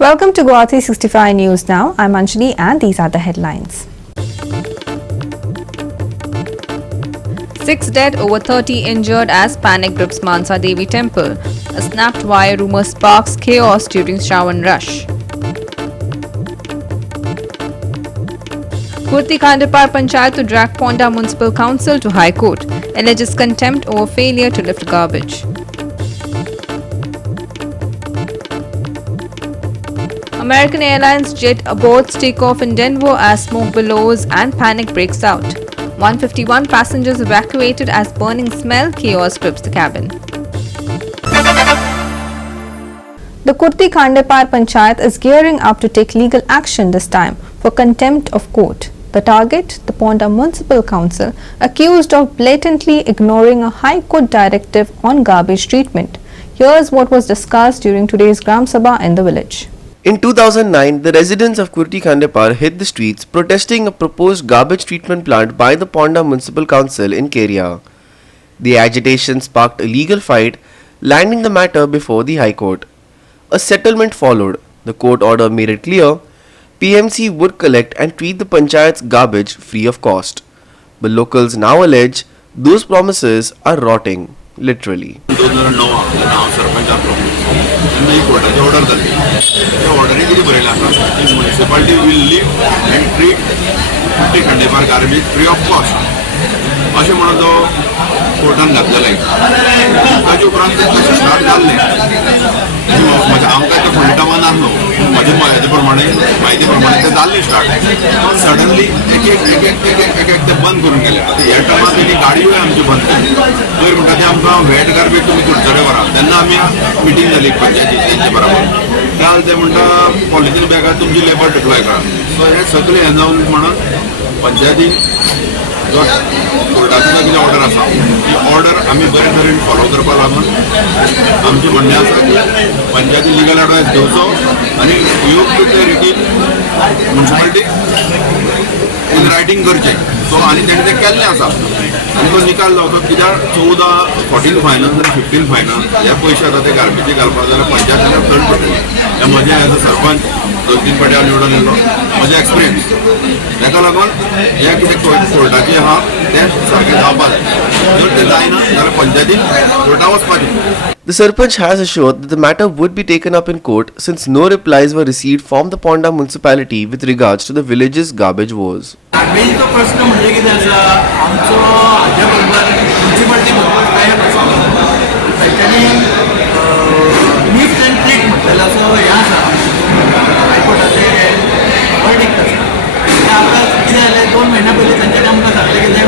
Welcome to Guwahati 65 News Now. I'm Anjali and these are the headlines. 6 dead, over 30 injured as panic grips Mansa Devi temple. A snapped wire rumor sparks chaos during Shravan rush. Kurti Khandapar Panchayat to drag Ponda Municipal Council to High Court. Alleges contempt over failure to lift garbage. American Airlines jet aborts takeoff in Denver as smoke billows and panic breaks out. 151 passengers evacuated as burning smell, chaos grips the cabin. The Kurti Khandapar Panchayat is gearing up to take legal action this time for contempt of court. The target, the Ponda Municipal Council, accused of blatantly ignoring a High Court directive on garbage treatment. Here's what was discussed during today's Gram Sabha in the village. In 2009, the residents of Kurti Khandapar hit the streets protesting a proposed garbage treatment plant by the Ponda Municipal Council in Keria. The agitation sparked a legal fight, landing the matter before the High Court. A settlement followed. The court order made it clear PMC would collect and treat the panchayat's garbage free of cost. But locals now allege those promises are rotting, literally. Municipality will live and treat Kurti Khandapar garbage free of cost. अशें म्हणून तो कोर्टान घातलेलो आहे. ताचे उपरांत तशें start जाल्लें. आमकां तें फुल टायमान नासलो. म्हाजे म्हायती प्रमाणे तें जाल्लें स्टार्ट. पण सडनली एक ते बंद करून गेले. ह्या टायमार तेणी गाडयोय आमच्यो बंद केल्यो. जर म्हणटा ते आमकां वेट गार्बेज तुमी कुडचडे व्हरा. तेन्ना आमी मिटींग जाली पंचायतीची तेंचे बरोबर. काल ते म्हणटा पॉलिथीन बॅगार तुमची लेबर डिप्लॉय करा. सो हे सगळें हें जावन म्हणून पंचायतीन जो कोर्टाचो कितें ऑर्डर आसा ती ऑर्डर आमी बरे तरेन फॉलो करपा लागून आमचें म्हणणें आसा की पंचायती लिगल एडवायस घेवचो आनी योग्य ते रितीन म्युनिसिपालिटी इन रायटींग करचें. सो आनी तेणें तें केल्लें आसा आनी तो निकाल जावचो कित्याक 14 फायनल जाल्यार 15 फायनल हे पयशे आसा ते गार्बेजी घालपाक जाल्यार पंचायतीन दंड पडटले. हें म्हजें एज अ सरपंच 2-3 फावटी हांव निवडून येयलो म्हजें एक्सपिरियन्स. ताका लागून हें कितें कोर्टाचें आहा तें सारकें जावपाक जाय. जर तें जायना जाल्यार पंचायतीन कोर्टाक वचपाचें. The Sarpanch has assured that the matter would be taken up in court since no replies were received from the Ponda municipality with regards to the village's garbage woes. गार्बेजचो प्रश्न म्हणजे कितें आसा आमचो हाज्या बरोबर म्युनिसिपालिटी बरोबर टायप आसा. तांच्यांनी लिफ्ट एंड ट्रीट म्हणलेलो असो हें आसा हायकोर्टाचें वर्डिक्ट आसा. तें आमकां कितें जालें 2 म्हयन्या पयलीं तांच्यांनी आमकां सांगलें की तें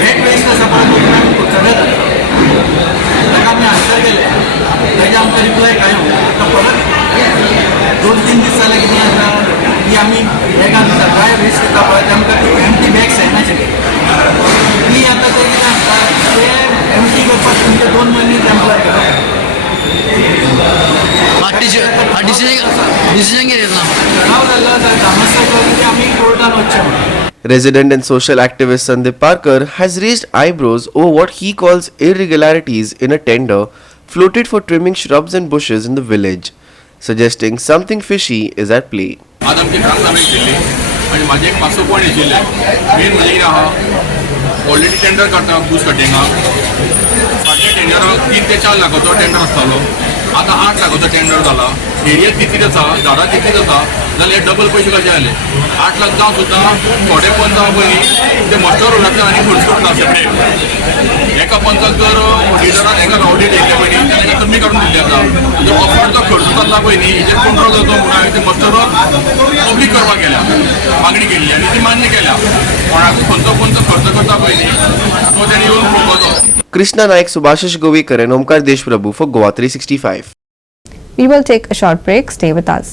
वेट वेस्ट आसा पळय तो आमी कुडचडे जाता. ताका आमी आन्सर केलें ताजें आमकां रिप्लाय कांय ना. आतां परत 2-3 दीस जाले कितें आसा की आमी बॅगां दिता ड्राय वेस्ट येता पळय ते आमकां एम्प्टी बॅग्स येनाचे ती आतां ते कितें आसता ते एम्प्टी करपाक तुमचे 2 म्हयने एम्प्लॉय करप. डिसिजन घेतला ठराव जाल्लो आसा ग्रामस्थाचो की आमी कोर्टान वचचें म्हणून. Resident and social activist Sandeep Parkar has raised eyebrows over what he calls irregularities in a tender floated for trimming shrubs and bushes in the village, suggesting something fishy is at play. आज आमची कामकामी केली आणि माझे एक मातसो point आशिल्ले main म्हणजे कितें आहा ऑलरेडी टेंडर करता बूस कटिंगाक. फाटल्या टेंडराक 3 ते 4 लाखाचो टेंडर आसतालो. आतां 8 लाखाचो टेंडर जाला. एरिया तितलीच आसा झाडां तितलीच आसा जाल्यार डबल पयशे कशे जाले. 8 लाख जावन सुद्दां थोडे पंच पयलीं ते मस्टर रोडाचें आनी खर्च ना सेपरेट. एका पंचाक जर ऑडिटरान एका ऑडिट येयले पयलीं ताका कमी करून दिल्ले आसा. म्हणजे ऑफरचो खर्च जाता पळय न्ही हेजेर कंट्रोल जातो म्हणून हांवें ते मस्टर पब्लीक करपाक गेल्या मागणी केली आनी ती मान्य केल्या. कोणाकूय खंयचो पंच खर्च करता पळय न्ही तो तेणी येवन पळोवपाचो. Krishna Naik, Subhashish Govekar and Omkar Deshprabhu for Goa 365. We will take a short break. Stay with us.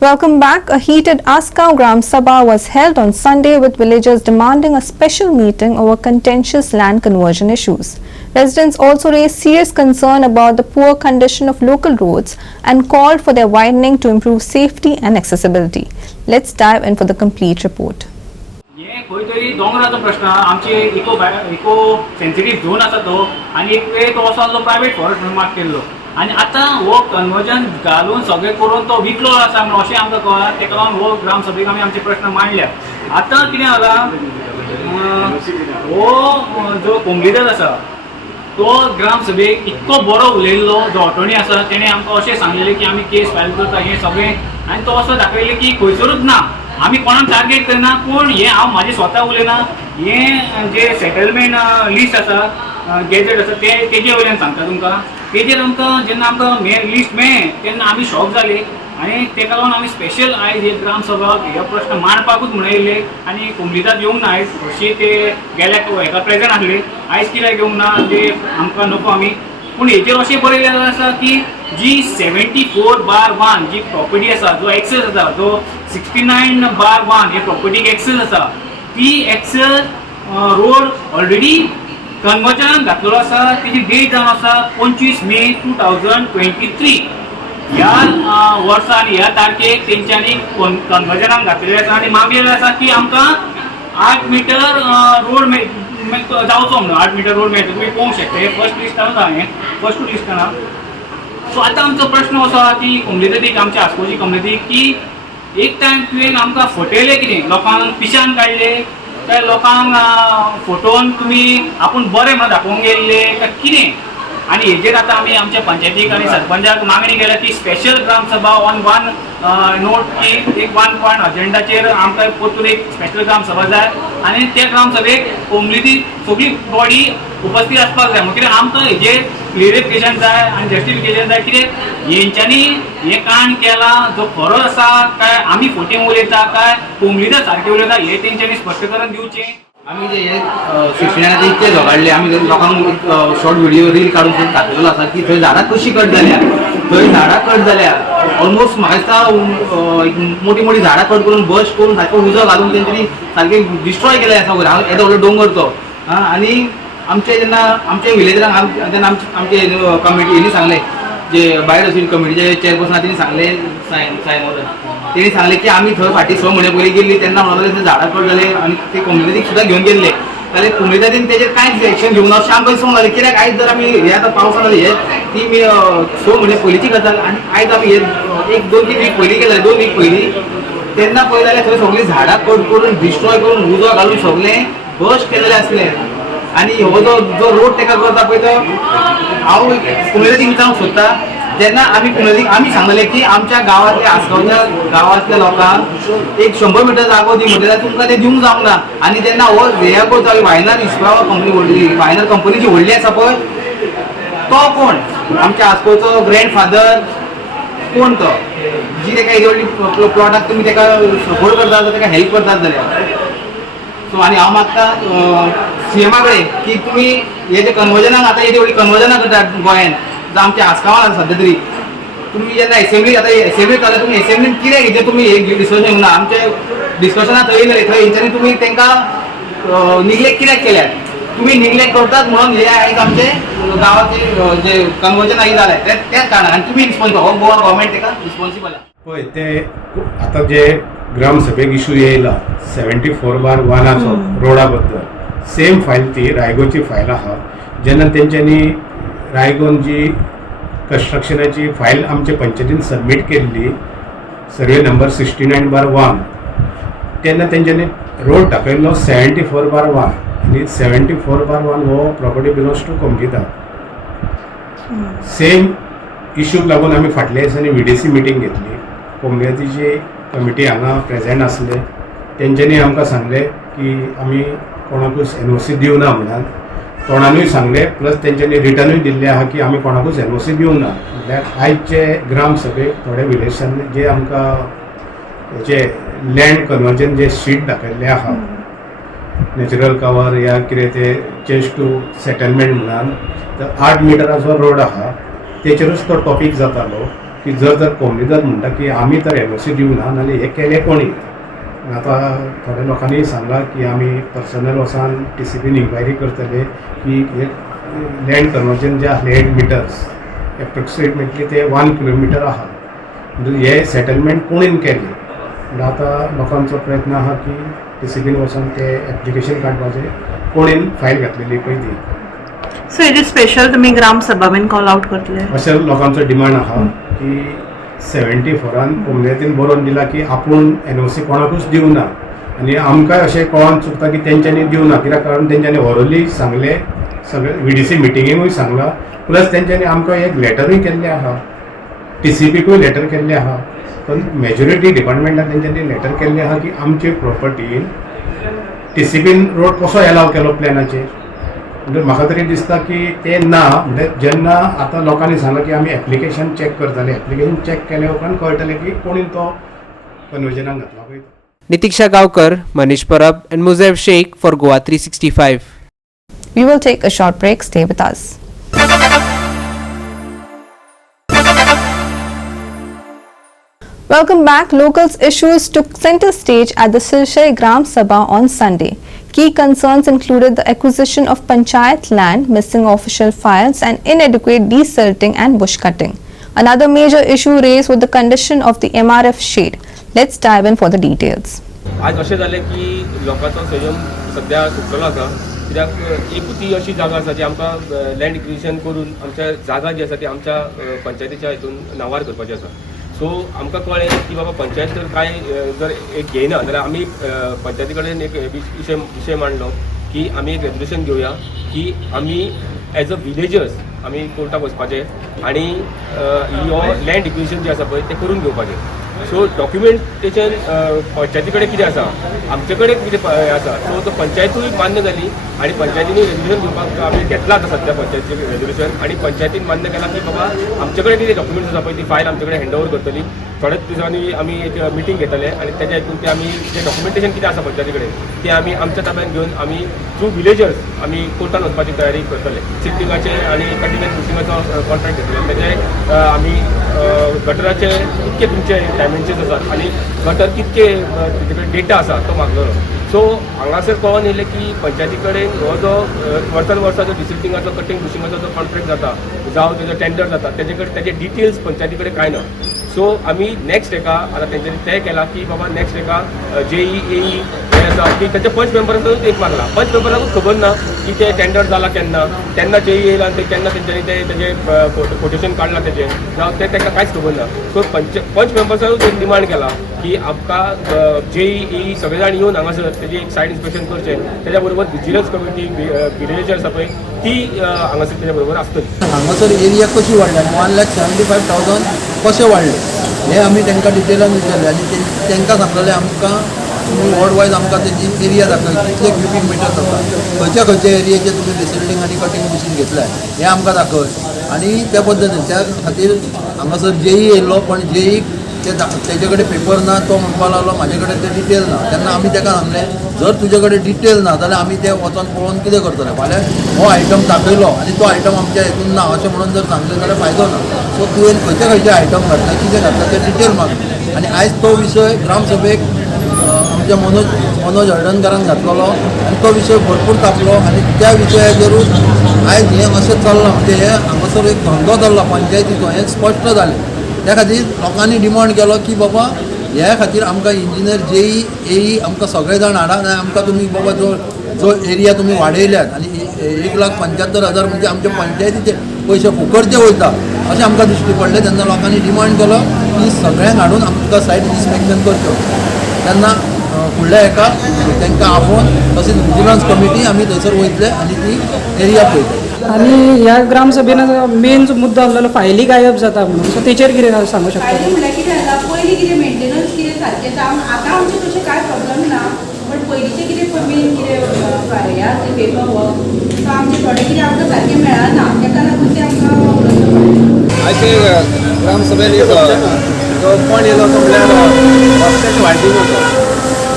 Welcome back. A heated Askau Gram Sabha was held on Sunday with villagers demanding a special meeting over contentious land conversion issues. Residents also raised serious concern about the poor condition of local roads and called for their widening to improve safety and accessibility. Let's dive in for the complete report. ये खंय तरी दोंगराचो प्रश्न आमचे eco sensitive zone आसा तो आनी एक वेळ तो असो आसलो प्रायवेट फॉरेस्ट मार्क केल्लो आनी आतां हो कन्वर्जन घालून सगळें करून तो विकलो आसा म्हणून अशें आमकां कळ्ळां तेका लागून हो ग्राम सभेक आमी आमचे प्रश्न मांडल्या. आतां कितें जाला हो जो कोंबडीकर आसा तो ग्राम सभेक इतको बरो उलयल्लो जो अटॉर्नी आसा तेणें आमकां अशें सांगलेलें की आमी केस फायल करता हें सगळें आनी तो असो दाखयलें की खंयसरूच ना आमी कोणाक टार्गेट करना पूण हें हांव म्हाजें स्वता उलयना हें जे सेटलमेंट लिस्ट आसा गॅजेट आसा तेजे वयल्यान सांगता तुमकां. तेजेर आमकां जेन्ना आमकां लिस्ट मेळ्ळें तेन्ना आमी शॉक जाले आनी तेका लागून आमी स्पेशल आयज हे ग्राम सभाक हे प्रश्न मांडपाकूच म्हणून येयले आनी कोंबडीदाद येवंक ना आयज अशी ते गेल्या हेका प्रेजेंट आसले आयज कित्याक येवंक ना ते आमकां नको आमी पूण हेचेर अशें बरयलेलें आसा की जी 74/1 जी प्रॉपर्टी आसा जो एक्सेस आसा जो 69/1 हे प्रॉपर्टीक एक्सेस आसा ती एक्सेस रोड ऑलरेडी कन्वर्जनाक घातलेलो आसा तेजी डेट जावन आसा 25 मे 2023. ह्या वर्सा आनी ह्या तारखेक तेंच्यांनी कन्वर्जनाक घातलेलें आसा आनी मागलेलें आसा की आमकां 8 मिटर रोड जावचो म्हणून 8 मिटर रोड मेळटा तुमी पळोवंक शकता हे फर्स्ट लिस्टानूच आहा हें फर्स्ट लिस्टान. सो आतां आमचो प्रश्न असो आहा की कम्युनिटीक आमच्या आस्कोची कम्युनिटीक की एक टायम तुवें आमकां फटयलें कितें लोकांक पिशान काडले काय लोकांक फोटोवन तुमी आपूण बरें म्हणून दाखोवंक गेल्ले काय कितें आनी हेजेर आतां आमी आमच्या पंचायतीक आनी सरपंचाक मागणी केल्या की स्पेशल ग्राम सभा ऑन वन नोट की एक 1 पॉयंट अजेंडाचेर आमकां परतून एक स्पेशल ग्राम सभा जाय आनी त्या ग्राम सभेक कम्युनिटी सगळी बॉडी उपस्थित आसपाक जाय कित्याक आमकां हेजेर क्लियरिफिकेशन जाय आनी जस्टिफिकेशन जाय कित्याक हेंच्यांनी हें कांड केलां जो खरो आसा काय आमी फोटींग उलयता काय कम्युनिटी सारकें उलयता हें तेंच्यांनी स्पश्टीकरण दिवचें. आमी जे हे 69 इतके झगडले आमी लोकांक शॉर्ट व्हिडिओ रील काडून दाखयलेलो आसा की थंय झाडां कशी कट जाल्या थंय झाडां कट जाल्या ऑलमोस्ट म्हाका दिसता मोठी मोठी झाडां कट करून बस करून सारको उजो घालून तेंच्यांनी सारकें डिस्ट्रॉय केलें आसा वयर येदो व्हडलो डोंगर तो आनी आमचे जेन्ना आमच्या विलेजरांक जेन्ना आमचे कमिटीनी सांगलें जे भायर आशिल्ले कमिटीचे चेअरपर्सन तेणी सांगले तेणी सांगले की आमी थंय फाटीं 6 म्हयने पयलीं गेल्ली तेन्ना म्हणून झाडां कट जाले आनी ते कम्युनिटीक सुद्दां घेवन गेल्ले जाल्यार कम्युनिटीन तेजेर कांयच एक्शन घेवंक ना अशें आमकां दिसूंक लागलें कित्याक आयज जर आमी हे आतां पावसान हे ती 6 म्हयने पयलींची गजाल आनी आयज आमी हे 1-2 वीक पयलीं केले 2 वीक पयलीं तेन्ना पळय जाल्यार थंय सगळीं झाडां कट करून डिस्ट्रॉय करून उजो घालून सगळें बस केलेलें आसलें आनी हो जो रोड तेका करता पळय तो हांव कम्युनिटीक विचारूंक सोदता जेन्ना आमी कम्युनिटीक आमी सांगलें की आमच्या गांवांतल्या आसगांवच्या गांवांतल्या लोकांक एक 100 मिटर जागो दी म्हणटा जाल्यार तुमकां तें दिवंक जावंक ना आनी जेन्ना हो हेको जाली वायनर इस्पावा कंपनी व्हडली वायनर कंपनीची व्हडली आसा पळय तो कोण आमच्या आस्कोचो ग्रँडफादर कोण तो जी तेका हेजी व्हडली प्लॉटाक तुमी तेका सपोर्ट करतात तेका हेल्प करतात जाल्यार सो आनी हांव मागता सीएमा कडेन की तुमी हे जे कन्वर्जनाक आतां येदी व्हडली कन्वर्जनां करतात गोंयांत जावं आमच्या आस्कावान आसा सद्या तरी तुमी जेन्ना एसेंब्ली आतां एसेंब्ली जाल्यार तुमी एसेंब्लीन कित्याक हेजेर तुमी हे डिस्कशन येवंक ना आमचे डिस्कशनां थंय येयले थंय हेंच्यांनी तुमी तांकां निग्लेक्ट कित्याक केल्यात तुमी निग्लेक्ट करतात म्हणून हे आयज आमचे गांवाचे जे कन्वर्जन आयज जालें त्याच कारणान आनी तुमी रिस्पॉन्सिबल हो गोवा गव्हर्मेंट ताका रिस्पॉन्सिबल आहा पळय ते आतां जे ग्रामसभेक इशू येयला 74/1 रोडा बद्दल सेम फायल ती रायगोची फायल आहा जेन्ना तेंच्यांनी रायगोन जी कन्स्ट्रक्शनाची फायल आमच्या पंचायतीन सबमीट केल्ली सर्वे नंबर 69/1 तेन्ना तेंच्यांनी रोड दाखयल्लो 74/1 आनी 74/1 हो प्रॉपर्टी बिलोंग्स टू कोमगिता. सेम इशूक लागून आमी फाटल्या दिसांनी VDC मिटींग घेतली कोमगिताची कमिटी हांगा प्रेजेंट आसले तेंच्यांनी आमकां सांगलें की आमी कोणाकूच NOC दिवना म्हणून तोंडानूय सांगलें प्लस तेंच्यांनी रिटर्नूय दिल्लें आहा की आमी कोणाकूच NOC दिवंक ना म्हळ्यार आयचे ग्राम सभेक थोडे विलेजांनी जे आमकां हेचे लँड कन्वर्जन जे शीट दाखयल्लें आहा नॅचरल कवर या कितें ते चेंज टू सेटलमेंट म्हणून तर 8 मिटराचो रोड आहा तेचेरूच तो टॉपीक जातालो की जर कोमगितात म्हणटा की आमी तर NOC दिवना नाल्यार हे केले कोणी. आतां थोड्या लोकांनी सांगला की आमी पर्सनल वचून TCPन इन्क्वायरी करतले की हे लँड कन्वर्जन जे आसले 8 मिटर्स एप्रोक्सिमेटली ते 1 किलोमिटर आहा म्हणजे हे सेटलमेंट कोणीन केले. आतां लोकांचो प्रयत्न आहा की TCPन वचून ते एप्लिकेशन काडपाचें कोणीन फायल घातलेली पळय ती सो हेजे स्पेशल तुमी ग्राम सभा बीन कॉल आउट करतले अशें लोकांचो डिमांड आहा की 74 पोंबलेतीन बरोवन दिला की आपूण NOC कोणाकूच दिवना आनी आमकांय अशें कळोन चुकता की तेंच्यांनी दिवना कित्याक कारण तेंच्यांनी ओरली सांगले सगळे VDC मिटिंगेंकूय सांगला प्लस तेंच्यांनी आमकां एक लेटरूय केल्लें आहा TCPकूय लेटर केल्लें आहा पण मेजॉरिटी डिपार्टमेंटान तेंच्यांनी लेटर केल्लें आहा की आमचे प्रॉपर्टीन TCPन रोड कसो एलाव केलो प्लॅनाचेर म्हणजे म्हाका तरी दिसता की ते ना म्हणजे जेन्ना आतां लोकांनी सांगलां की आमी एप्लिकेशन चॅक करतले एप्लिकेशन चॅक केले उपरांत कळटलें की कोणी तो कन्वर्जनाक घातला पळय नितीक्षा Gaonkar, Manish Parab and Muzaib Sheikh for Goa 365. We will take a short break. Stay with us. Welcome back. Locals' issues took center stage at the Silshay Gram Sabha on Sunday. Key concerns included the acquisition of panchayat land, missing official files and inadequate desilting and bush cutting. Another major issue raised was the condition of the MRF shade. Let's dive in for the details. आज अशें जालें की लोकांचो संयम सद्या सुटलेलो आसा कित्याक एकूच ती अशी जागा आसा जी आमकां लँड एक्विजिशन करून आमच्या जागा जी आसा ती आमच्या पंचायतीच्या हितून नांवार करपाची आसा सो आमकां कळ्ळें की बाबा पंचायत जर कांय जर एक घेयना जाल्यार आमी पंचायती कडेन एक विशय मांडलो की आमी एक रेजोल्युशन घेवया की आमी एज अ विलेजर्स आमी कोर्टाक वचपाचें आनी हो लँड एक्विजिशन जें आसा पळय तें करून घेवपाचें सो डॉक्युमेंटेशन पंचायती कडेन कितें आसा आमचे कडेन कितें आसा सो तो पंचायतूय मान्य जाली आनी पंचायतीनी रेजोल्युशन घेवपाक आमी घेतला आतां सद्या पंचायतीचें रेजोल्युशन आनी पंचायतीन मान्य केलां की बाबा आमचे कडेन कितें डॉक्युमेंट्स आसा पळय ती फायल आमचे कडेन हँड ओवर करतली थोड्याच दिसांनी आमी एक मिटींग घेतले आनी तेच्या हितून ते आमी जें डॉक्युमेंटेशन कितें आसा पंचायती कडेन तें आमी आमच्या ताब्यान घेवन आमी थ्रू विलेजर्स आमी कोर्टान वचपाची तयारी करतले सिटींगाचे आनी कंटिन्युअस बुशिंगाचो कॉन्ट्रॅक्ट घेतले तेजे आमी गटराचे कितके तुमचे डायमेन्शन्स आसात आनी गटर कितके तुजे कडेन डेटा आसा तो मागलेलो सो हांगासर कळोन येयलें की पंचायती कडेन हो जो वर्सान वर्सा जो डिसिल्टिंगाचो कटिंग बुशिंगाचो जो कॉन्ट्रॅक्ट जाता जावं तेजो टेंडर जाता तेजे कडेन तेजे डिटेल्स पंचायती कडेन कांय ना सो आमी नेक्स्ट हेका आतां तेंच्यांनी तय केला की बाबा नेक्स्ट हेका JE AE हे आसा की तेचे पंच मेंबरांचोच एक मागला पंच मेंबरांकूच खबर ना की ते टेंडर जाला केन्ना JE येयला आनी केन्ना तेंच्यांनी तेजे कोटेशन काडला तेजें जावं ते तांकां कांयच खबर ना सो पंच मेंबर्सानूच एक डिमांड केला की आमकां JE AE सगळे जाण येवन हांगासर तेजी एक सायट इन्स्पेक्शन करचें तेज्या बरोबर विजिलन्स कमिटी विलेजर आसा पळय ती हांगासर तेज्या बरोबर आसतली हांगासर एरिया कशी वाडल्या 1,75,000 कशें वाडले हे आमी तांकां डिटेलान विचारलें आनी तांकां सांगलेलें आमकां तुमी वॉर्ड वायज आमकां तेजी एरिया दाखय कितले क्युबिक मिटर जाता खंयच्या एरियाचेर तुमी डिसिल्टींग आनी कटिंग मशीन घेतलाय हें आमकां दाखय आनी त्या पद्दतीन त्या खातीर हांगासर JE येयल्लो पण JE तेजे कडेन पेपर ना तो म्हणपाक लागलो म्हाजे कडेन ते डिटेल ना तेन्ना आमी ताका सांगलें जर तुजे कडेन डिटेल ना जाल्यार आमी ते वचोन पळोवन कितें करतले फाल्यां हो आयटम दाखयलो आनी तो आयटम आमच्या हितून ना अशें म्हणून जर सांगलें जाल्यार फायदो ना सो तुवें खंयचे आयटम घातला कितें घातला ते डिटेल मागले आनी आयज तो विशय ग्रामसभेक आमच्या मनोज हळदणकरान घातलेलो आनी तो विशय भरपूर तापलो आनी त्या विशयाचेरूच आयज हें अशें चल्लां म्हणजे हे हांगासर एक धंदो चल्ला पंचायतीचो हें स्पश्ट जालें त्या खातीर लोकांनी डिमांड केलो की बाबा ह्या खातीर आमकां इंजिनियर JE AE आमकां सगळे जाण हाडात आनी आमकां तुमी बाबा जो एरिया तुमी वाडयल्यात आनी 1,75,000 म्हणजे आमच्या पंचायतीचे पयशे फुकटचे वयता अशें आमकां दिश्टी पडलें तेन्ना लोकांनी डिमांड केलो की सगळ्यांक हाडून आमकां सायट इन्स्पेक्शन करचें तेन्ना फुडल्या हेका तांकां आपोवन तशेंच विजिलन्स कमिटी आमी थंयसर वयतले आनी ती एरिया पळयतले आणि ह्या ग्रामसभेन मेन जो मुद्दो आसलेलो फायली गायब जाता म्हणून सो तेचेर कितें सांगू शकता फायली म्हळ्यार कितें जाला पयलीं कितें मेंटेनन्स कितें सारकें आतां आमचें तशें कांय प्रॉब्लम ना बट पयलींचें कितें मेन कितें हें आसलें पेपर वर्क सो आमचें थोडें कितें आमकां सारकें मेळना तेका लागून तें आमकां उलोवचें आयचे ग्रामसभेन एक जो पॉयंट येयलो तो म्हणल्यार रस्त्याचें वायडींग होतो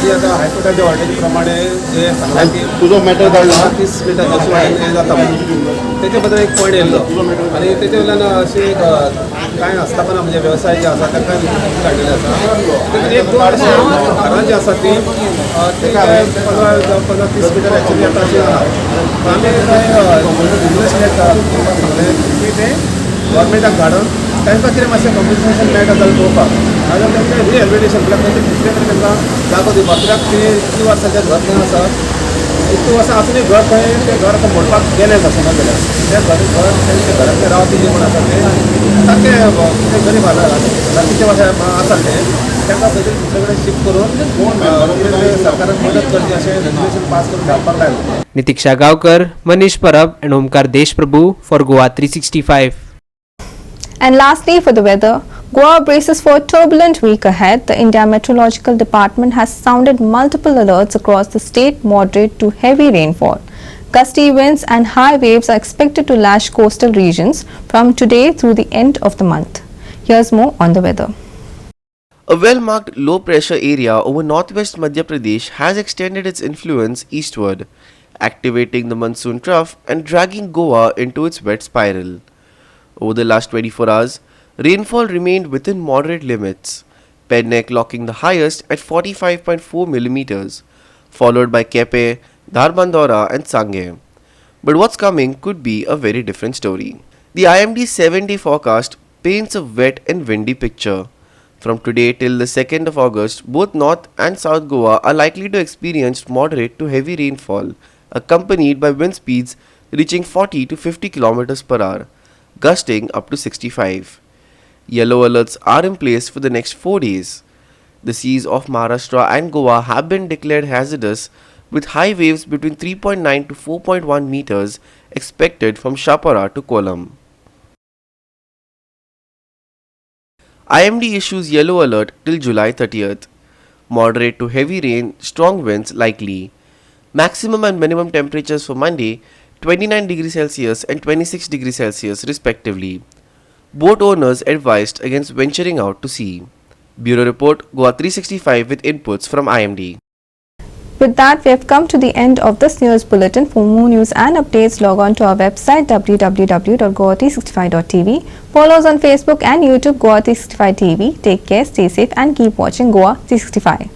जी आतां हायकोर्टाच्या ऑर्डरी प्रमाणे जे सांगला की तुजो मॅटर काडला 30 मिटर हे जाता तेचे बद्दल एक पॉयंट येयल्लो आनी तेचे वयल्यान अशी कांय आस्थापना म्हणजे वेवसाय जे आसा ताका काडिल्ले आसा एक दोन घरां जी आसा ती 15-30 मिटर एक्चुअली आतां अशी आमी बिजनेस सांगलें की ते गव्हर्मेंटाक धाडून तांकां कितें मातशें कॉम्पन्सेशन मेळटा जाल्यार पळोवपाक नाजाल्यार तांकां रिहॅबिलिटेशन कित्याक तांचे दुसरे कडेन तांकां जागो दिवपाक कित्याक ते इतली वर्सांचें घर खंय आसा इतली वर्सां आसुनूय घर खंय तें घर आतां मोडपाक गेलें समज जाल्यार तें घर तेंचे घरांतले रावपी जे कोण आसा ते सारके गरीब रातीचे भाशा आसा ते तांकां खंय तरी दुसरे कडेन शिफ्ट करून सरकारान मदत करची अशें रेग्युलेशन पास करून घालपाक लायलें. Nitiksha Gaokar, Manish Parab and Omkar Deshprabhu for Goa 365. And lastly, for the weather, Goa braces for a turbulent week ahead. The India Meteorological Department has sounded multiple alerts across the state, moderate to heavy rainfall. Gusty winds and high waves are expected to lash coastal regions from today through the end of the month. Here's more on the weather. A well-marked low-pressure area over northwest Madhya Pradesh has extended its influence eastward, activating the monsoon trough and dragging Goa into its wet spiral. Over the last 24 hours, rainfall remained within moderate limits, Pennek clocking the highest at 45.4 millimeters, followed by Kepe, Dharbandora and Sangay. But what's coming could be a very different story. The IMD 7-day forecast paints a wet and windy picture. From today till the 2nd of August, both North and South Goa are likely to experience moderate to heavy rainfall, accompanied by wind speeds reaching 40 to 50 km per hour, gusting up to 65. Yellow alerts are in place for the next 4 days. The seas of Maharashtra and Goa have been declared hazardous, with high waves between 3.9 to 4.1 meters expected from Shapara to Kollam. IMD issues yellow alert till July 30th. Moderate to heavy rain, strong winds likely. Maximum and minimum temperatures for Monday 29 degrees Celsius and 26 degrees Celsius respectively. Boat owners advised against venturing out to sea. Bureau Report, Goa 365 with inputs from IMD. With that, we have come to the end of this news bulletin. For more news and updates, log on to our website www.goa365.tv. Follow us on Facebook and YouTube, Goa 365 TV. Take care, stay safe and keep watching Goa 365.